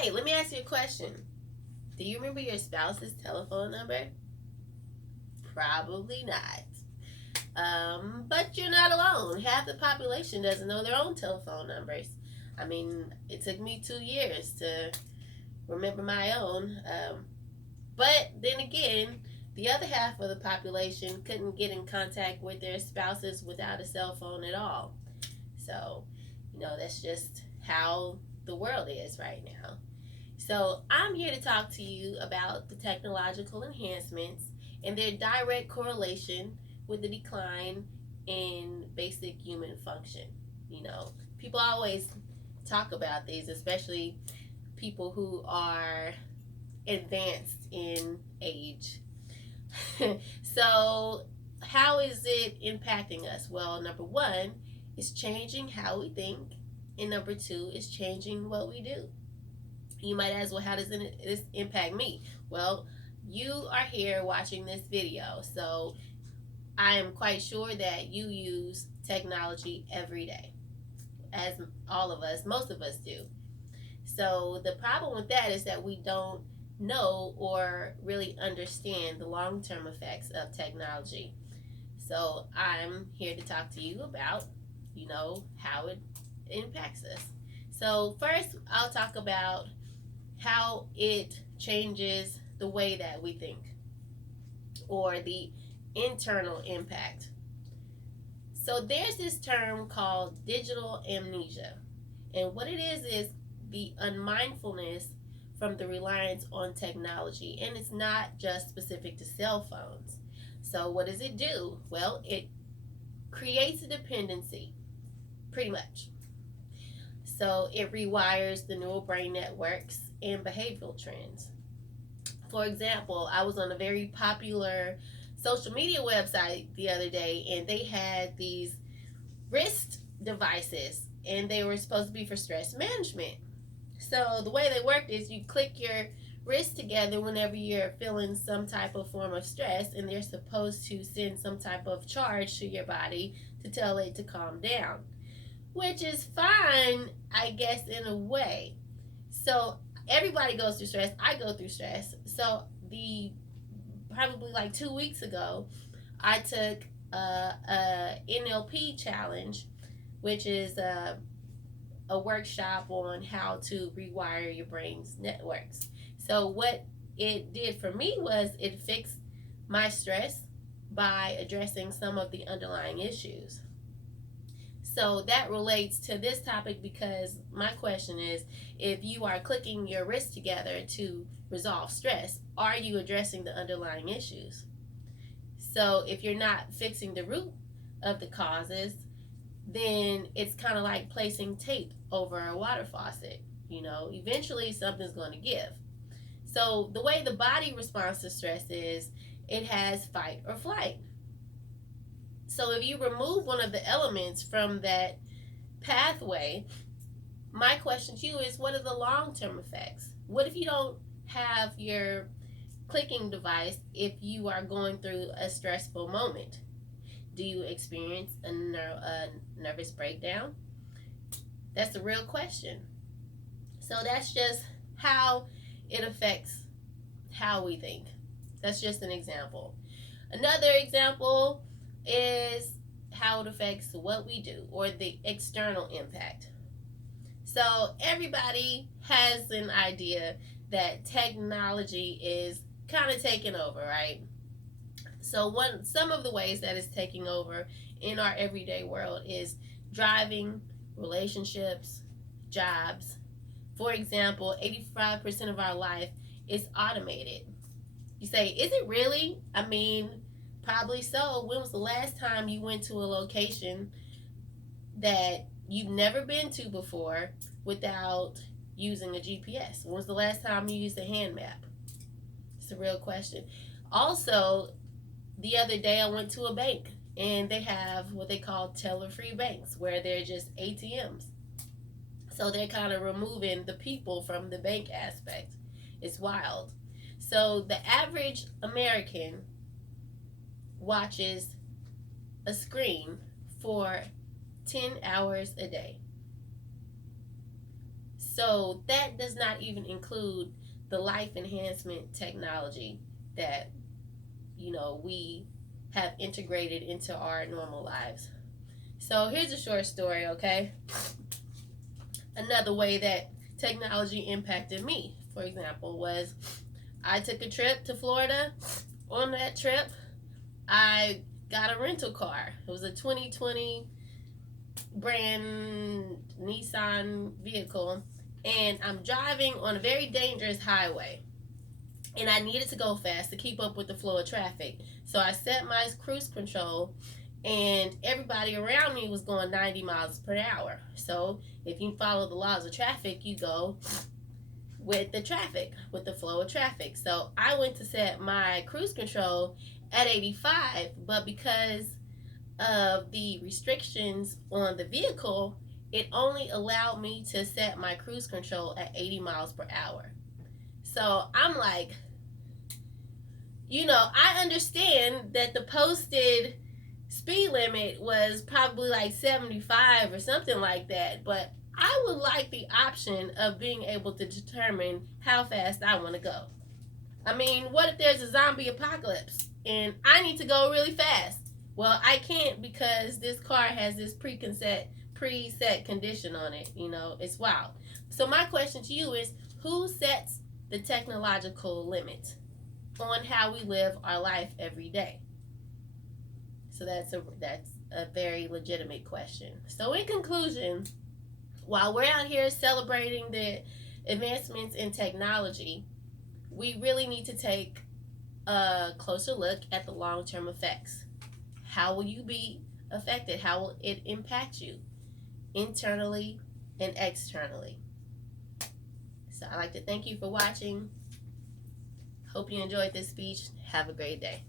Hey, let me ask you a question. Do you remember your spouse's telephone number? Probably not. But you're not alone. Half the population doesn't know their own telephone numbers. I mean, it took me 2 years to remember my own. But then again, the other half of the population couldn't get in contact with their spouses without a cell phone at all. So, that's just how the world is right now. So, I'm here to talk to you about the technological enhancements and their direct correlation with the decline in basic human function. People always talk about these, especially people who are advanced in age. So, how is it impacting us? Well, number one, it's changing how we think, and number two, it's changing what we do. You might ask, well, how does this impact me? Well, you are here watching this video, so I am quite sure that you use technology every day, as all of us, most of us do. So the problem with that is that we don't know or really understand the long-term effects of technology. So I'm here to talk to you about, how it impacts us. So first, I'll talk about how it changes the way that we think, or the internal impact. So there's this term called digital amnesia. And what it is the unmindfulness from the reliance on technology. And it's not just specific to cell phones. So what does it do? Well, it creates a dependency, pretty much. So it rewires the neural brain networks and behavioral trends. For example, I was on a very popular social media website the other day, and they had these wrist devices, and they were supposed to be for stress management. So the way they worked is you click your wrists together whenever you're feeling some type of form of stress, and they're supposed to send some type of charge to your body to tell it to calm down, which is fine, I guess, in a way. So everybody goes through stress. I go through stress. So probably like 2 weeks ago, I took a NLP challenge, which is a workshop on how to rewire your brain's networks. So what it did for me was it fixed my stress by addressing some of the underlying issues. So that relates to this topic, because my question is, if you are clicking your wrists together to resolve stress, are you addressing the underlying issues? So if you're not fixing the root of the causes, then it's kind of like placing tape over a water faucet. Eventually something's going to give. So the way the body responds to stress is it has fight or flight. So if you remove one of the elements from that pathway, my question to you is, what are the long-term effects? What if you don't have your clicking device if you are going through a stressful moment? Do you experience a nervous breakdown? That's a real question. So that's just how it affects how we think. That's just an example. Another example is how it affects what we do, or the external impact. So everybody has an idea that technology is kind of taking over, right? So some of the ways that it's taking over in our everyday world is driving, relationships, jobs. For example, 85% of our life is automated. You say, is it really? I mean, probably so. When was the last time you went to a location that you've never been to before without using a GPS? When was the last time you used a hand map? It's a real question. Also, the other day I went to a bank, and they have what they call teller-free banks, where they're just ATMs. So they're kind of removing the people from the bank aspect. It's wild. So the average American watches a screen for 10 hours a day. So that does not even include the life enhancement technology that, we have integrated into our normal lives. So here's a short story, okay? Another way that technology impacted me, for example, was I took a trip to Florida. On that trip, I got a rental car. It was a 2020 brand Nissan vehicle, and I'm driving on a very dangerous highway. And I needed to go fast to keep up with the flow of traffic. So I set my cruise control, and everybody around me was going 90 miles per hour. So if you follow the laws of traffic, you go with the traffic, with the flow of traffic. So I went to set my cruise control at 85, but because of the restrictions on the vehicle, it only allowed me to set my cruise control at 80 miles per hour. So I'm like, I understand that the posted speed limit was probably like 75 or something like that, but I would like the option of being able to determine how fast I want to go. I mean, what if there's a zombie apocalypse and I need to go really fast? Well, I can't because this car has this preset condition on it. It's wild. So my question to you is, who sets the technological limit on how we live our life every day? So that's a very legitimate question. So in conclusion, while we're out here celebrating the advancements in technology, we really need to take a closer look at the long-term effects. How will you be affected? How will it impact you internally and externally? So I'd like to thank you for watching. Hope you enjoyed this speech. Have a great day.